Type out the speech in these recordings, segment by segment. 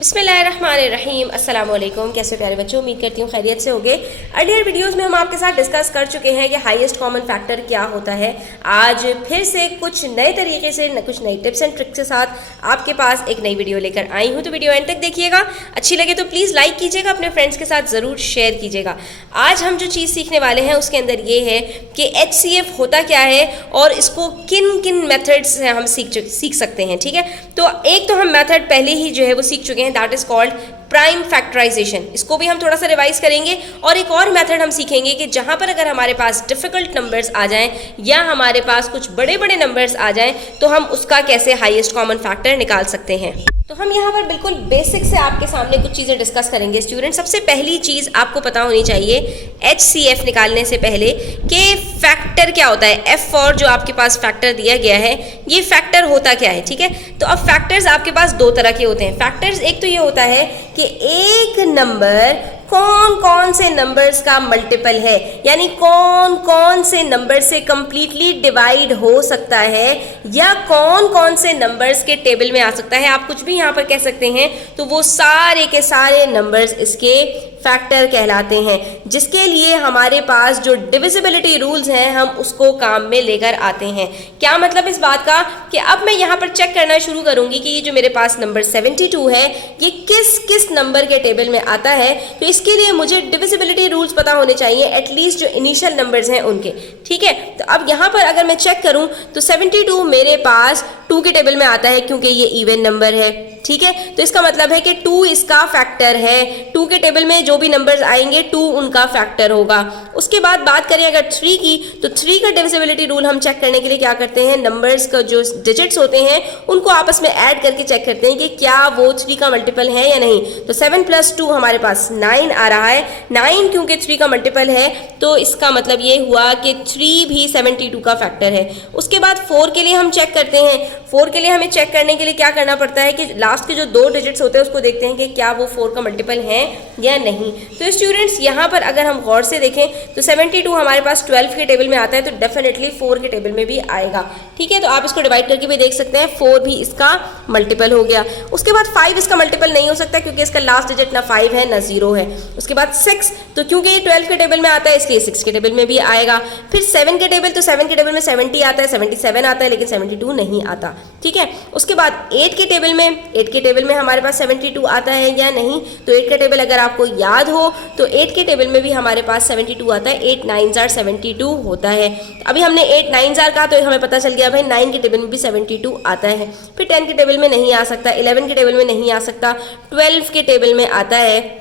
बिस्मिल्लाहिर्रहमानिर्रहीम अस्सलाम वालेकुम। कैसे प्यारे बच्चों, उम्मीद करती हूँ खैरियत से होगे। अर्लियर वीडियोस में हम आपके साथ डिस्कस कर चुके हैं कि हाईएस्ट कॉमन फैक्टर क्या होता है। आज फिर से कुछ नए तरीके से कुछ नई टिप्स एंड ट्रिक्स के साथ आपके पास एक नई वीडियो लेकर आई हूँ। तो वीडियो एंड तक देखिएगा, अच्छी लगे तो प्लीज़ लाइक कीजिएगा, अपने फ्रेंड्स के साथ ज़रूर शेयर कीजिएगा। आज हम जो चीज़ सीखने वाले हैं उसके अंदर ये है कि HCF होता क्या है और इसको किन किन मेथड्स से हम सीख सकते हैं। ठीक है, तो एक तो हम मेथड पहले ही जो है वो सीख चुके हैं, that is called prime factorization. इसको भी हम थोड़ा सा रिवाइज करेंगे और एक और मेथड हम सीखेंगे कि जहां पर अगर हमारे पास डिफिकल्ट नंबर्स आ जाएं या हमारे पास कुछ बड़े बड़े नंबर्स आ जाएं तो हम उसका कैसे हाईएस्ट कॉमन फैक्टर निकाल सकते हैं। तो हम यहाँ पर बिल्कुल बेसिक से आपके सामने कुछ चीज़ें डिस्कस करेंगे स्टूडेंट। सबसे पहली चीज़ आपको पता होनी चाहिए HCF निकालने से पहले कि फैक्टर क्या होता है। F और जो आपके पास फैक्टर दिया गया है ये फैक्टर होता क्या है। ठीक है, तो अब फैक्टर्स आपके पास दो तरह के होते हैं। फैक्टर्स एक तो ये होता है कि एक नंबर कौन कौन से नंबर्स का मल्टीपल है, यानी कौन कौन से नंबर से कंप्लीटली डिवाइड हो सकता है या कौन कौन से नंबर्स के टेबल में आ सकता है। आप कुछ भी यहाँ पर कह सकते हैं, तो वो सारे के सारे नंबर्स इसके फैक्टर कहलाते हैं, जिसके लिए हमारे पास जो डिविजिबिलिटी रूल्स हैं हम उसको काम में लेकर आते हैं। क्या मतलब इस बात का कि अब मैं यहाँ पर चेक करना शुरू करूंगी कि ये जो मेरे पास नंबर 72 है ये किस किस नंबर के टेबल में आता है। तो इसके लिए मुझे डिविजिबिलिटी रूल्स पता होने चाहिए, एटलीस्ट जो इनिशियल नंबर्स हैं उनके। ठीक है, तो अब यहाँ पर अगर मैं चेक करूं तो 72 मेरे पास 2 के टेबल में आता है क्योंकि ये इवन नंबर है। ठीक है, तो इसका मतलब है कि 2 इसका फैक्टर है। 2 के टेबल में जो भी नंबर्स आएंगे 2 उनका फैक्टर होगा। उसके बाद बात करें अगर 3 की, तो 3 का डिविजिबिलिटी रूल हम चेक करने के लिए क्या करते हैं, नंबर्स का जो डिजिट्स होते हैं उनको आपस में ऐड करके चेक करते हैं कि क्या वो 3 का मल्टीपल है या नहीं। तो 7 + 2 हमारे पास 9 आ रहा है। 9 क्योंकि 3 का मल्टीपल है तो इसका मतलब ये हुआ कि 3 भी 72 का फैक्टर है। उसके बाद 4 के लिए हम चेक करते हैं। 4 के लिए हमें चेक करने के लिए क्या करना पड़ता है कि लास्ट के जो 2 डिजिट्स होते हैं उसको देखते हैं कि क्या वो 4 का मल्टीपल है या नहीं। तो स्टूडेंट्स यहाँ पर अगर हम गौर से देखें तो 72 हमारे पास 12 के टेबल में आता है, तो डेफिनेटली 4 के टेबल में भी आएगा। ठीक है, तो आप इसको डिवाइड करके भी देख सकते हैं, 4 भी इसका मल्टीपल हो गया। उसके बाद 5 इसका मल्टीपल नहीं हो सकता क्योंकि इसका लास्ट डिजिट ना 5 है ना 0 है। उसके बाद 6, तो क्योंकि ये 12 के टेबल में आता है इसलिए 6 के टेबल में भी आएगा। फिर 7 के टेबल, तो 7 के टेबल में 70 आता है, 77 आता है, लेकिन 72 नहीं आता। ठीक है, उसके बाद 8 के टेबल में हमारे पास 72 आता है या नहीं। तो 8 का टेबल अगर आपको याद हो तो 8 के टेबल में भी हमारे पास 72 आता है। 8 9s are 72 होता है। अभी हमने 8 9s are कहा तो हमें पता चल गया भाई 9 के टेबल में भी 72 आता है। फिर 10 के टेबल में नहीं आ सकता, 11 के टेबल में नहीं आ सकता, 12 के टेबल में आता है।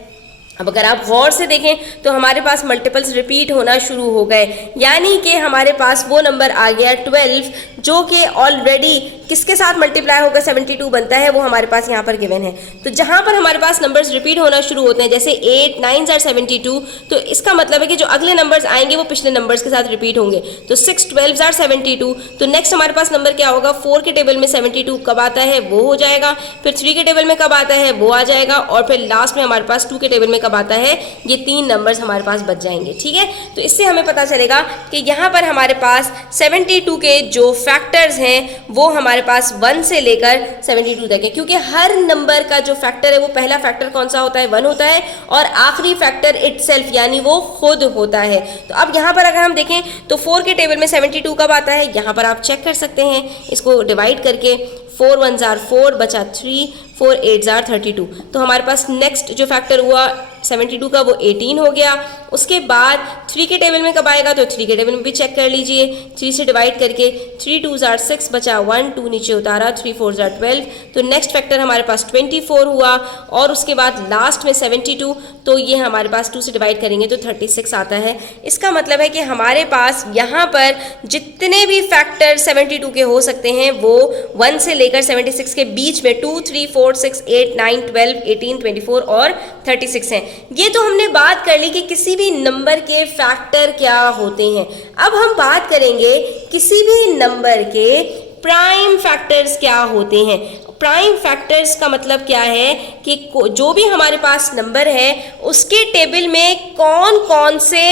अब अगर आप गौर से देखें तो हमारे पास मल्टीपल्स रिपीट होना शुरू हो गए, यानी कि हमारे पास वो नंबर आ गया 12 जो कि ऑलरेडी किसके साथ मल्टीप्लाई होकर 72 बनता है, वो हमारे पास यहाँ पर गिवन है। तो जहाँ पर हमारे पास नंबर्स रिपीट होना शुरू होते हैं, जैसे 8 9s are 72, तो इसका मतलब है कि जो अगले नंबर्स आएंगे वो पिछले नंबर्स के साथ रिपीट होंगे। तो 6 12s are 72, तो नेक्स्ट हमारे पास नंबर क्या होगा, 4 के टेबल में 72 कब आता है वो हो जाएगा, फिर 3 के टेबल में कब आता है वो आ जाएगा, और फिर लास्ट में हमारे पास 2 के टेबल में आता है। ये 3 नंबर्स हमारे पास बच जाएंगे। ठीक है, तो इससे हमें पता चलेगा कि यहाँ पर हमारे पास 72 के जो फैक्टर्स हैं वो हमारे पास 1 से लेकर 72 तक है, क्योंकि हर नंबर का जो फैक्टर है वो पहला फैक्टर कौन सा होता है, 1 होता है, और आखिरी फैक्टर इटसेल्फ यानी वो खुद होता है। तो अब यहाँ पर अगर हम देखें तो 4 के टेबल में 72 कब आता है, यहाँ पर आप चेक कर सकते हैं इसको डिवाइड करके। 4 1s are 4, बचा 3, 4 8s are 32। तो हमारे पास नेक्स्ट जो फैक्टर हुआ 72 का वो 18 हो गया। उसके बाद 3 के टेबल में कब आएगा, तो 3 के टेबल में भी चेक कर लीजिए, 3 से डिवाइड करके 3 2s are 6, बचा 1, 2 नीचे उतारा, 3 4s are 12। तो नेक्स्ट फैक्टर हमारे पास 24 हुआ, और उसके बाद लास्ट में 72, तो ये हमारे पास 2 से डिवाइड करेंगे तो 36 आता है। इसका मतलब है कि हमारे पास यहाँ पर जितने भी फैक्टर 72 के हो सकते हैं वो 1 से लेकर 76 के बीच में 2 3 4 6 8 9 12 18 24 और 36 हैं। ये तो हमने बात कर ली कि किसी भी नंबर के फैक्टर क्या होते हैं। अब हम बात करेंगे किसी भी नंबर के प्राइम फैक्टर्स क्या होते हैं। प्राइम फैक्टर्स का मतलब क्या है कि जो भी हमारे पास नंबर है उसके टेबल में कौन कौन से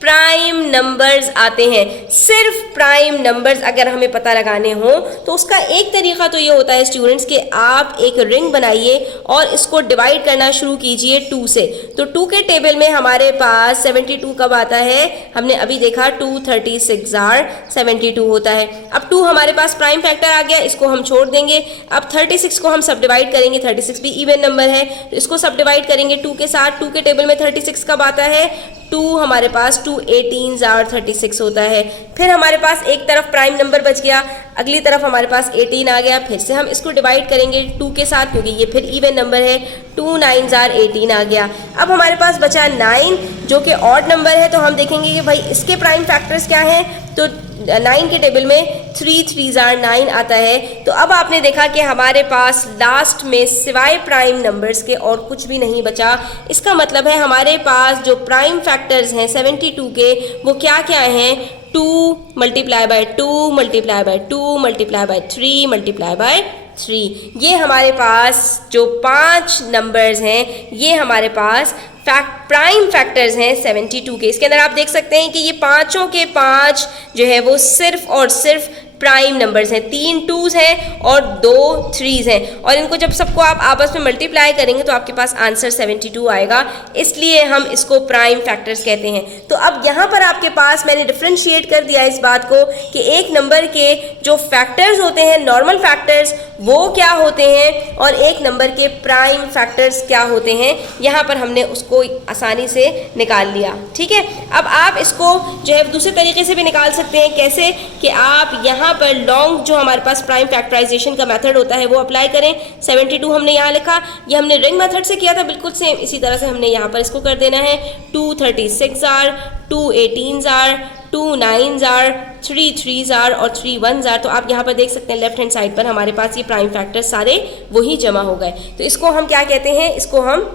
प्राइम नंबर्स आते हैं। सिर्फ प्राइम नंबर्स अगर हमें पता लगाने हो तो उसका एक तरीका तो ये होता है स्टूडेंट्स कि आप एक रिंग बनाइए और इसको डिवाइड करना शुरू कीजिए 2 से। तो 2 के टेबल में हमारे पास 72 कब आता है, हमने अभी देखा 2 36 आर 72 होता है। अब 2 हमारे पास प्राइम फैक्टर आ गया, इसको हम छोड़ देंगे। अब 36 को हम सब डिवाइड करेंगे, 36 भी इवन नंबर है तो इसको सब डिवाइड करेंगे 2 के साथ। 2 के टेबल में 36 कब आता है, 2 हमारे पास 2 18 आर 36 होता है। फिर हमारे पास एक तरफ प्राइम नंबर बच गया, अगली तरफ हमारे पास 18 आ गया। फिर से हम इसको डिवाइड करेंगे 2 के साथ क्योंकि ये फिर इवन नंबर है, 2 9 आर 18 आ गया। अब हमारे पास बचा 9 जो कि ऑड नंबर है, तो हम देखेंगे कि भाई इसके प्राइम फैक्टर्स क्या हैं। तो 9 के टेबल में 3 3 आर 9 आता है। तो अब आपने देखा कि हमारे पास लास्ट में सिवाय प्राइम नंबर्स के और कुछ भी नहीं बचा। इसका मतलब है हमारे पास जो प्राइम फैक्टर्स हैं 72 के वो क्या क्या हैं, 2 multiply by 2 multiply by 2 multiply by 3 multiply by 3। ये हमारे पास जो 5 नंबर्स हैं ये हमारे पास प्राइम फैक्टर्स हैं 72 के। इसके अंदर आप देख सकते हैं कि ये पांचों के 5 जो है वो सिर्फ और सिर्फ प्राइम नंबर्स हैं। 3 2s हैं और 2 3s हैं और इनको जब सबको आप आपस में मल्टीप्लाई करेंगे तो आपके पास आंसर 72 आएगा, इसलिए हम इसको प्राइम फैक्टर्स कहते हैं। तो अब यहाँ पर आपके पास मैंने डिफ्रेंशिएट कर दिया इस बात को कि एक नंबर के जो फैक्टर्स होते हैं नॉर्मल फैक्टर्स वो क्या होते हैं और एक नंबर के प्राइम फैक्टर्स क्या होते हैं। यहाँ पर हमने उसको आसानी से निकाल लिया। ठीक है, अब आप इसको जो है दूसरे तरीके से भी निकाल सकते हैं। कैसे कि आप यहाँ पर लॉन्ग जो हमारे पास प्राइम फैक्टराइजेशन का मेथड होता है वो अप्लाई करें। 72 हमने यहाँ लिखा, ये हमने रिंग मेथड से किया था बिल्कुल सेम, इसी तरह से हमने यहाँ पर इसको कर देना है। 2 36 आर 2 18 आर 2 9 आर 3 3 आर और 3 1 आर। तो आप यहाँ पर देख सकते हैं लेफ्ट हैंड साइड पर हमारे पास ये प्राइम फैक्टर सारे वही जमा हो गए। तो इसको हम क्या कहते हैं, इसको हम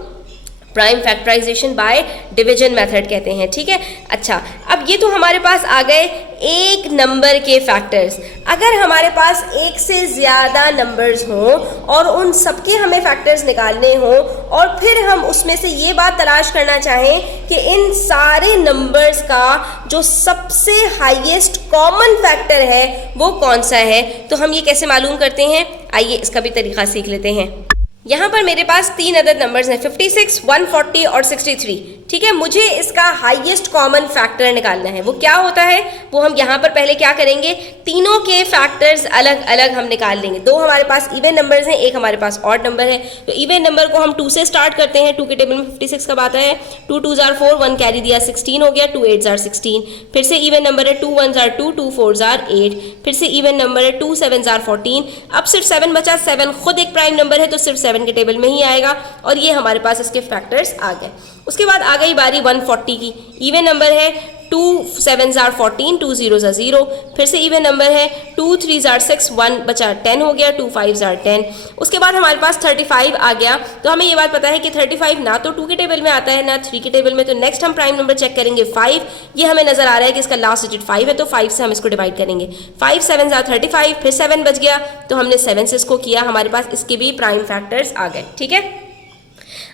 prime factorization by division method कहते हैं। ठीक है, अच्छा अब ये तो हमारे पास आ गए एक नंबर के फैक्टर्स। अगर हमारे पास एक से ज़्यादा नंबर्स हों और उन सबके हमें फैक्टर्स निकालने हों और फिर हम उसमें से ये बात तलाश करना चाहें कि इन सारे नंबर्स का जो सबसे हाईएस्ट कॉमन फैक्टर है वो कौन सा है, तो हम ये कैसे मालूम करते हैं, आइए इसका भी तरीका सीख लेते हैं। यहाँ पर मेरे पास 3 अदद नंबर्स हैं 56, 140 और 63। ठीक है, मुझे इसका हाईएस्ट कॉमन फैक्टर निकालना है। वो क्या होता है, वो हम यहाँ पर पहले क्या करेंगे, तीनों के फैक्टर्स अलग अलग हम निकाल लेंगे। 2 हमारे पास इवन नंबर्स हैं, एक हमारे पास ऑड नंबर है। तो इवन नंबर को हम 2 से स्टार्ट करते हैं। 2 के टेबल में 56 कब आता है, 2 2s आर 4, 1 कैरी दिया 16 हो गया, 2 8s आर 16। फिर से इवन नंबर है 2 1s आर 2, 2 4s आर 8। फिर से इवन नंबर है 2 7s आर 14। अब सिर्फ 7 बचा, 7 खुद एक प्राइम नंबर है तो सिर्फ 7 के टेबल में ही आएगा और ये हमारे पास इसके फैक्टर्स आ गए। उसके बाद आ गई बारी 140 की। इवन नंबर है 2 7s आर 14, 2 0s आर 0। फिर से इवन नंबर है 2 3s आर 6, 1 बचा 10 हो गया, 2 5s आर 10। उसके बाद हमारे पास 35 आ गया। तो हमें ये बात पता है कि 35 ना तो 2 के टेबल में आता है ना 3 के टेबल में। तो नेक्स्ट हम प्राइम नंबर चेक करेंगे 5। ये हमें नजर आ रहा है कि इसका लास्ट डिजिट 5 है तो 5 से हम इसको डिवाइड करेंगे। 5 7s आर 35, फिर 7 बच गया तो हमने 7 से इसको किया, हमारे पास इसके भी प्राइम फैक्टर्स आ गए। ठीक है,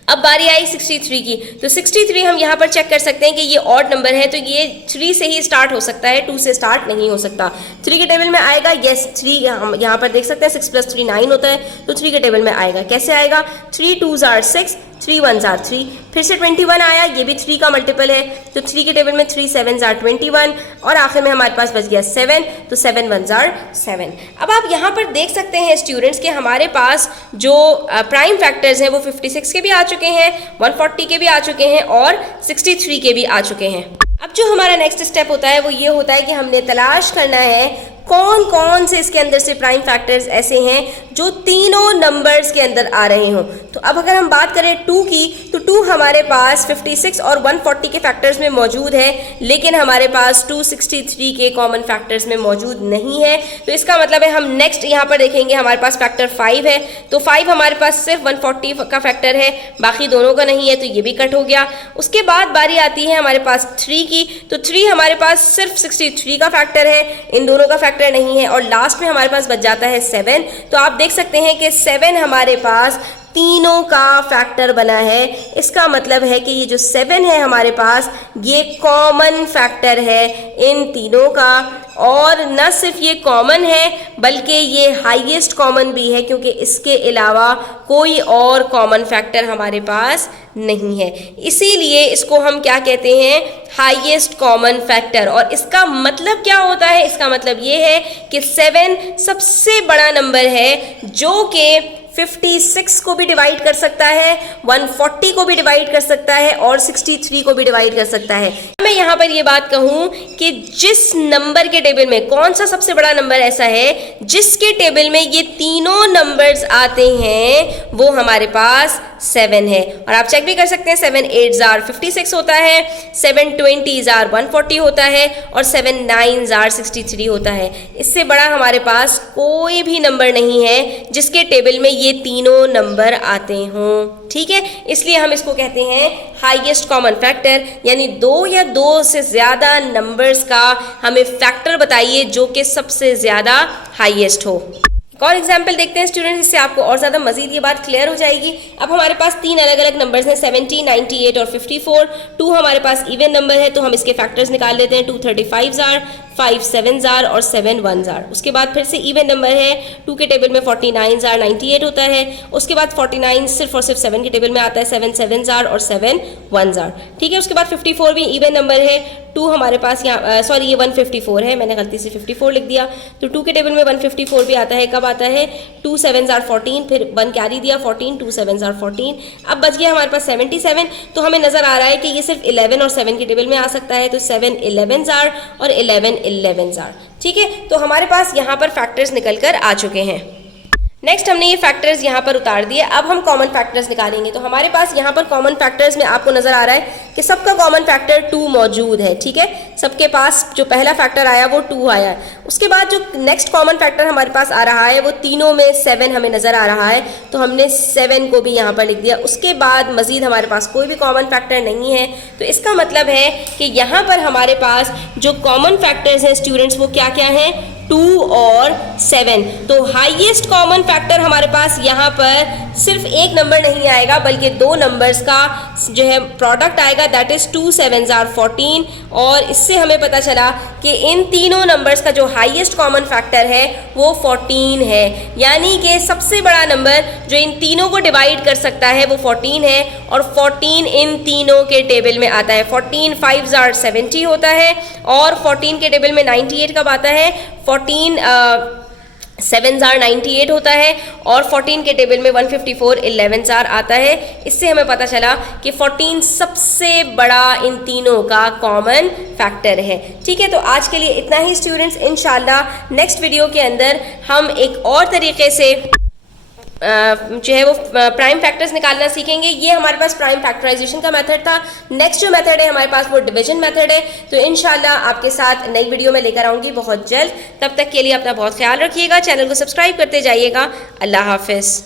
अब बारी आई 63 की। तो 63 हम यहाँ पर चेक कर सकते हैं कि ये ऑड नंबर है तो ये 3 से ही स्टार्ट हो सकता है, 2 से स्टार्ट नहीं हो सकता। 3 के टेबल में आएगा, यस 3 हम यहाँ पर देख सकते हैं 6 + 3 9 होता है तो 3 के टेबल में आएगा। कैसे आएगा, 3 2s आर 6, 3 1s आर 3। फिर से 21 आया, ये भी 3 का मल्टीपल है तो 3 के टेबल में 3 7s आर 21 और आखिर में हमारे पास बच गया 7 तो 7 1s आर 7। अब आप यहाँ पर देख सकते हैं स्टूडेंट्स कि हमारे पास जो प्राइम फैक्टर्स हैं वो 56 के भी आ चुके हैं, 140 के भी आ चुके हैं और 63 के भी आ चुके हैं। अब जो हमारा नेक्स्ट स्टेप होता है वो ये होता है कि हमने तलाश करना है कौन कौन से इसके अंदर से प्राइम फैक्टर्स ऐसे हैं जो तीनों नंबर्स के अंदर आ रहे हों। तो अब अगर हम बात करें 2 की तो 2 हमारे पास 56 और 140 के फैक्टर्स में मौजूद है लेकिन हमारे पास 263 के कॉमन फैक्टर्स में मौजूद नहीं है। तो इसका मतलब है हम नेक्स्ट यहाँ पर देखेंगे हमारे पास फैक्टर 5 है तो 5 हमारे पास सिर्फ 140 का फैक्टर है, बाकी दोनों का नहीं है तो ये भी कट हो गया। उसके बाद बारी आती है हमारे पास 3 की। तो 3 हमारे पास सिर्फ 63 का फैक्टर है, इन दोनों का फैक्टर नहीं है और लास्ट में हमारे पास बच जाता है 7। तो आप देख सकते हैं कि 7 हमारे पास तीनों का फैक्टर बना है। इसका मतलब है कि ये जो 7 है हमारे पास, ये कॉमन फैक्टर है इन तीनों का। और न सिर्फ ये कॉमन है बल्कि ये हाईएस्ट कॉमन भी है, क्योंकि इसके अलावा कोई और कॉमन फैक्टर हमारे पास नहीं है। इसीलिए इसको हम क्या कहते हैं, हाईएस्ट कॉमन फैक्टर। और इसका मतलब क्या होता है, इसका मतलब ये है कि 7 सबसे बड़ा नंबर है जो कि 56 को भी डिवाइड कर सकता है, 140 को भी डिवाइड कर सकता है और 63 को भी डिवाइड कर सकता है। मैं यहाँ पर ये बात कहूँ कि जिस नंबर के टेबल में, कौन सा सबसे बड़ा नंबर ऐसा है जिसके टेबल में ये तीनों नंबर्स आते हैं, वो हमारे पास 7 है। और आप चेक भी कर सकते हैं, 7 8s are 56 होता है, 7 20s are 140 होता है और 7 9s are 63 होता है। इससे बड़ा हमारे पास कोई भी नंबर नहीं है जिसके टेबल में ये तीनों नंबर आते हों। ठीक है, इसलिए हम इसको कहते हैं हाईएस्ट कॉमन फैक्टर, यानी 2 या 2 से ज़्यादा नंबर्स का हमें फैक्टर बताइए जो कि सबसे ज़्यादा हाईएस्ट हो। एक और एग्जाम्पल देखते हैं स्टूडेंट्स, इससे आपको और ज़्यादा मजीद ये बात क्लियर हो जाएगी। अब हमारे पास 3 अलग अलग नंबर्स हैं, 70, 98 और 54। 2 हमारे पास इवन नंबर है तो हम इसके फैक्टर्स निकाल लेते हैं। 2 35s are, 5 7s are और 7 1s are। उसके बाद फिर से इवन नंबर है, 2 के टेबल में 49s are, 98 होता है। उसके बाद 49 सिर्फ और सिर्फ 7 के टेबल में आता है, 7 7s are और 7 1s are। ठीक है, उसके बाद 54 भी इवन नंबर है। 2 हमारे पास यहाँ, सॉरी ये 154 है, मैंने गलती से 54 लिख दिया। तो 2 के टेबल में 154 भी आता है। कब आता है, 2 7s are 14, फिर 1 कैरी दिया 14, 2 7s are 14। अब बच गया हमारे पास 77। तो हमें नजर आ रहा है कि ये सिर्फ 11 और 7 के टेबल में आ सकता है, तो 7 11s are और 11 11s are। ठीक है, तो हमारे पास यहाँ पर फैक्टर्स निकल कर आ चुके हैं। नेक्स्ट हमने ये फैक्टर्स यहाँ पर उतार दिए। अब हम कॉमन फैक्टर्स निकालेंगे। तो हमारे पास यहाँ पर कॉमन फैक्टर्स में आपको नजर आ रहा है कि सबका कॉमन फैक्टर 2 मौजूद है। ठीक है, सबके पास जो पहला फैक्टर आया वो 2 आया। उसके बाद जो नेक्स्ट कॉमन फैक्टर हमारे पास आ रहा है वो तीनों में 7 हमें नजर आ रहा है, तो हमने 7 को भी यहाँ पर लिख दिया। उसके बाद मजीद हमारे पास कोई भी कॉमन फैक्टर नहीं है, तो इसका मतलब है कि यहाँ पर हमारे पास जो कॉमन फैक्टर्स हैं स्टूडेंट्स, वो क्या क्या हैं, 2 और 7। तो हाईएस्ट कॉमन फैक्टर हमारे पास यहाँ पर सिर्फ एक नंबर नहीं आएगा बल्कि 2 नंबर्स का जो है प्रोडक्ट आएगा, दैट इज 2 7s are 14। और इससे हमें पता चला कि इन तीनों नंबर्स का जो हाईएस्ट कॉमन फैक्टर है वो 14 है। यानी कि सबसे बड़ा नंबर जो इन तीनों को डिवाइड कर सकता है वो 14 है, और 14 इन तीनों के टेबल में आता है। 14 5s are 70 होता है, और 14 के टेबल में 98 कब आता है, 14 7s are 98 होता है, और 14 के टेबल में 154 11s are आता है। इससे हमें पता चला कि 14 सबसे बड़ा इन तीनों का कॉमन फैक्टर है। ठीक है, तो आज के लिए इतना ही स्टूडेंट्स। इंशाल्लाह नेक्स्ट वीडियो के अंदर हम एक और तरीके से जो है वो प्राइम फैक्टर्स निकालना सीखेंगे। ये हमारे पास प्राइम फैक्टराइजेशन का मेथड था। नेक्स्ट जो मेथड है हमारे पास वो डिवीजन मेथड है। तो इंशाल्लाह आपके साथ नई वीडियो में लेकर आऊँगी बहुत जल्द। तब तक के लिए अपना बहुत ख्याल रखिएगा, चैनल को सब्सक्राइब करते जाइएगा। अल्लाह हाफिज़।